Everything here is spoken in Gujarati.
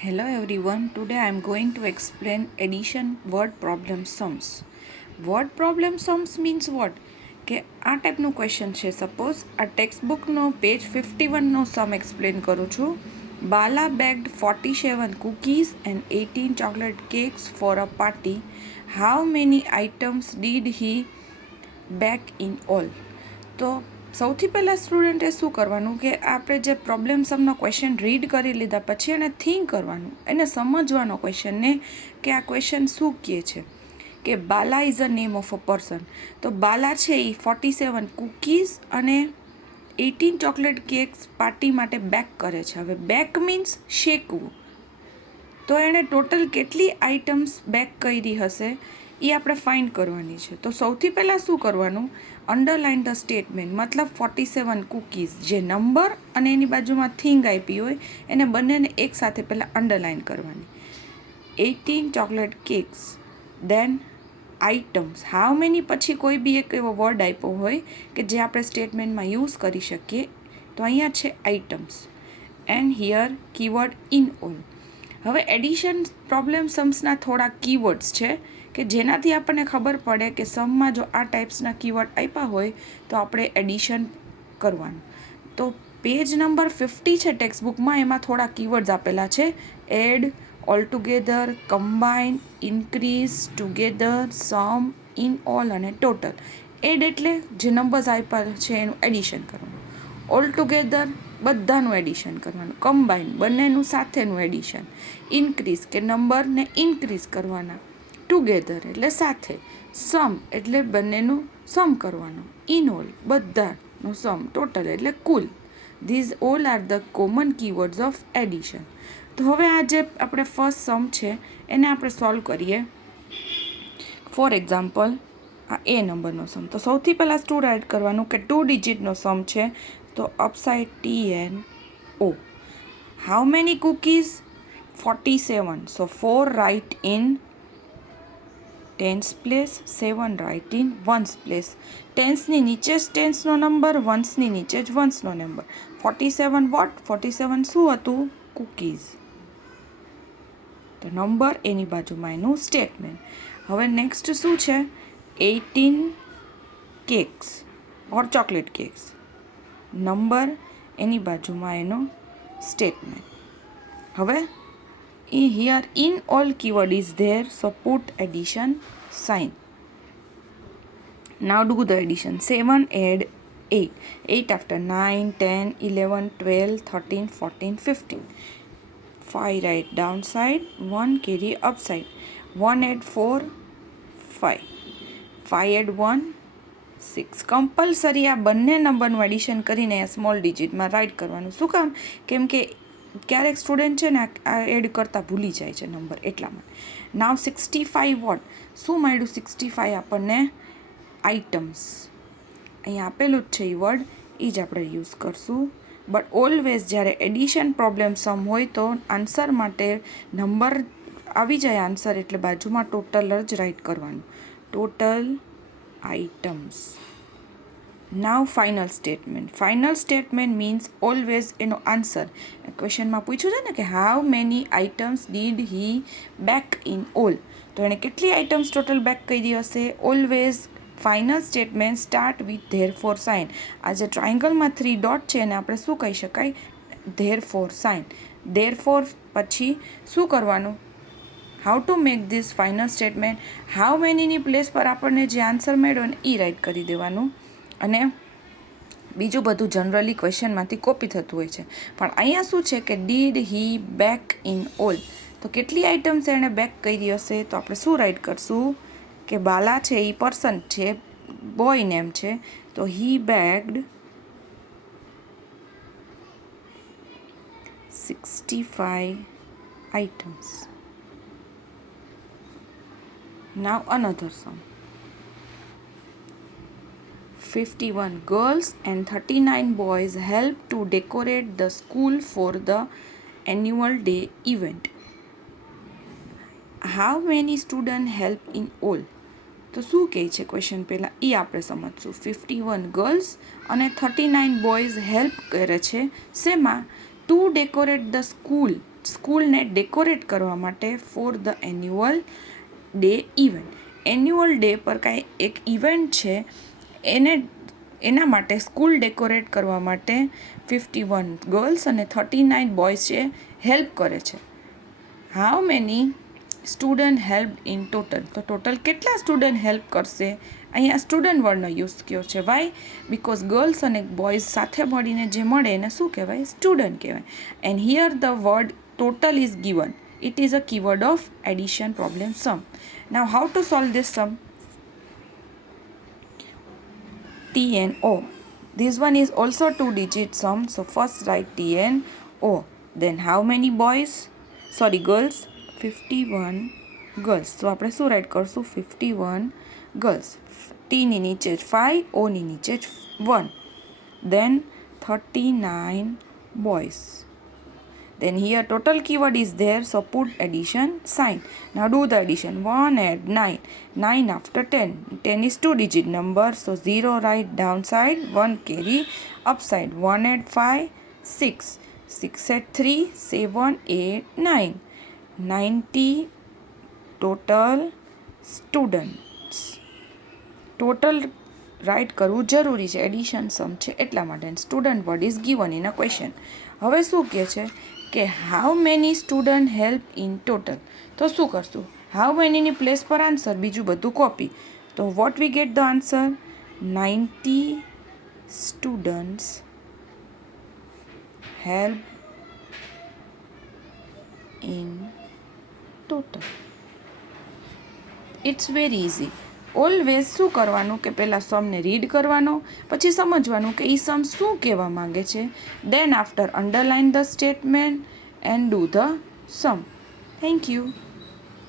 Hello everyone, today I am going to explain addition word problem sums. Word problem sums means what? કે આ ટાઈપનું ક્વેશ્ચન છે. સપોઝ આ ટેક્સ્ટબુકનો પેજ 51નો સમ એક્સપ્લેન કરું છું. Bala બેગ્ડ 47 cookies and 18 chocolate cakes for a party. How many items did he bake in all? તો સૌથી પહેલાં સ્ટુડન્ટે શું કરવાનું કે આપણે જે પ્રોબ્લેમ સમનો ક્વેશ્ચન રીડ કરી લીધા પછી એને થિંક કરવાનું, એને સમજવાનો ક્વેશ્ચનને કે આ ક્વેશ્ચન શું કહે છે. કે Bala is a name of a person. તો બાલા છે એ 47 કૂકીઝ અને 18 ચોકલેટ કેક્સ પાર્ટી માટે બેક કરે છે. હવે બેક મીન્સ શેકવું. તો એણે ટોટલ કેટલી આઇટમ્સ બેક કરી હશે એ આપણે ફાઇન્ડ કરવાની છે. તો સૌથી પહેલાં શું કરવાનું, અંડરલાઇન ધ સ્ટેટમેન્ટ, મતલબ 47 કૂકીઝ જે નંબર અને એની બાજુમાં થિંગ આપી હોય એને બંનેને એકસાથે પહેલાં અંડરલાઇન કરવાની. 18 chocolate cakes, then items, how many પછી કોઈ બી એક એવો વર્ડ આપ્યો હોય કે જે આપણે સ્ટેટમેન્ટમાં યુઝ કરી શકીએ. તો અહીંયા છે items and here keyword in all. હવે એડિશન પ્રોબ્લેમ સમ્સના થોડા કીવર્ડ્સ છે કે જેનાથી આપણને ખબર પડે કે સમમાં જો આ ટાઈપ્સના કીવર્ડ આપ્યા હોય તો આપણે એડિશન કરવાનું. તો પેજ નંબર 50 છે ટેક્સ્ટબુકમાં, એમાં થોડા કીવર્ડ્સ આપેલા છે. Add, all together, combine, increase, together, sum, in all અને ટોટલ. એડ એટલે જે નંબર્સ આપ્યા છે એનું એડિશન કરવાનું. ઓલ ટુગેધર બધાનું એડિશન કરવાનું. કમ્બાઇન બંનેનું સાથેનું એડિશન. ઇન્ક્રીઝ કે નંબરને ઇન્ક્રીઝ કરવાના ટુગેધર એટલે સાથે. સમ એટલે બંનેનું સમ કરવાનું. ઇન ઓલ બધાનું સમ, ટોટલ એટલે કુલ. These all are the common keywords of addition. તો હવે આ જે આપણે ફર્સ્ટ સમ છે એને આપણે સોલ્વ કરીએ. ફોર એક્ઝામ્પલ આ એ નંબરનો સમ. તો સૌથી પહેલાં સ્ટુડ એડ કરવાનું કે 2 ડિજિટનો સમ છે. તો upside TNO. How many cookies? 47. So 4 write in tens place, 7 write in ones place. ટેન્સની નીચે જ ટેન્સનો નંબર, વન્સની નીચે જ વન્સનો નંબર. 47 વોટ? 47 શું હતું? કૂકીઝ. તો નંબર એની બાજુમાં એનું સ્ટેટમેન્ટ. હવે નેક્સ્ટ શું છે? 18 કેક્સ ઓર ચોકલેટ કેક્સ. નંબર એની બાજુમાં એનો સ્ટેટમેન્ટ. હવે here in all keyword is there, so put addition sign. Now do the addition. 7 add 8, 8 after 9, 10, 11, 12, 13, 14, 15. 5 write downside, 1 carry upside. 1 add 4, 5. 5 add 1, 6. Compulsory આ બંને નંબરનું એડિશન કરીને સ્મોલ ડિજિટમાં રાઇટ કરવાનું. શું કામ? કેમ કે ક્યારેક સ્ટુડન્ટ છે ને આ એડ કરતાં ભૂલી જાય છે નંબર, એટલા માટે. નાવ 65 વોટ? શું મળ્યું 65 આપણને? આઇટમ્સ. અહીંયા આપેલું જ છે એ વર્ડ, એ જ આપણે યુઝ કરશું. બટ ઓલવેઝ જ્યારે એડિશન પ્રોબ્લેમ સમ હોય તો આન્સર માટે નંબર આવી જાય આન્સર એટલે બાજુમાં ટોટલ જ રાઇટ કરવાનું. Total items. Now final statement. Final statement means always એનો આન્સર. ક્વેશ્ચનમાં પૂછ્યું છે ને કે how many items did he bake in all. તો એણે કેટલી આઇટમ્સ ટોટલ બેક કરી હશે? Always final statement start with therefore sign. આ જે ટ્રાયંગલમાં 3 ડોટ છે એને આપણે શું કહી શકાય? Therefore sign. Therefore પછી શું કરવાનું? How to make this final statement. How મેનીની પ્લેસ પર આપણને જે આન્સર મળ્યો ને એ રાઇટ કરી દેવાનું. અને બીજું બધું જનરલી ક્વેશ્ચનમાંથી કોપી થતું હોય છે. પણ અહીંયા શું છે કે did he bake in all. તો કેટલી આઇટમ્સ એણે બેક કરી હશે? તો આપણે શું રાઇટ કરશું કે બાલા છે એ પર્સન છે, બોય નેમ છે. તો હી backed 65 items. Now another sum. 51 girls and 39 boys helped to decorate the school for the annual day event. How many students help in all? તો શું કહે છે ક્વેશ્ચન પહેલાં એ આપણે સમજશું. 51 ગર્લ્સ અને 39 બોયઝ હેલ્પ કરે છે શેમાં? ટુ ડેકોરેટ ધ સ્કૂલ સ્કૂલને ડેકોરેટ કરવા માટે for the annual day event. Annual day પર કાંઈ એક ઇવેન્ટ છે એના માટે સ્કૂલ ડેકોરેટ કરવા માટે 51 ગર્લ્સ અને 39 બોયઝ છે હેલ્પ કરે છે. How many student help in total? તો ટોટલ કેટલા સ્ટુડન્ટ હેલ્પ કરશે? અહીંયા સ્ટુડન્ટ વર્ડનો યુઝ કર્યો છે. વાય? બિકોઝ ગર્લ્સ અને બોયઝ સાથે મળીને જે મળે એને શું કહેવાય? સ્ટુડન્ટ કહેવાય. And here the word total is given. It is a keyword of addition problem sum. Now how to solve this sum? TNO. This one is also 2-digit sum. So first write TNO. Then how many boys? Sorry, girls. 51 girls. So આપણે શું રાઈટ કરશું? 51 girls. T ની નીચે જ 5, O ની નીચે જ 1. Then 39 boys. Then here total keyword is there, so put addition sign. Now do the addition. 1 add 9. 9 after 10. 10 is 2-digit number, so 0 write downside, 1 carry upside. 1 add 5, 6. 6 add 3, 7, 8, 9. 90 total students. Total write કરવું જરૂરી છે, એડિશન સમ છે એટલા માટે. Student word is given in a question. હવે શું કહે છે કે how many student help in total? તો શું કરશું? હાઉ મેનીની પ્લેસ પર આન્સર, બીજું બધું કોપી. તો what we get the answer? 90 students help in total. It's very easy. Always શું કરવાનું કે પહેલાં સમને રીડ કરવાનો, પછી સમજવાનું કે એ સમ શું કહેવા માંગે છે. Then after underline the statement and do the sum. Thank you.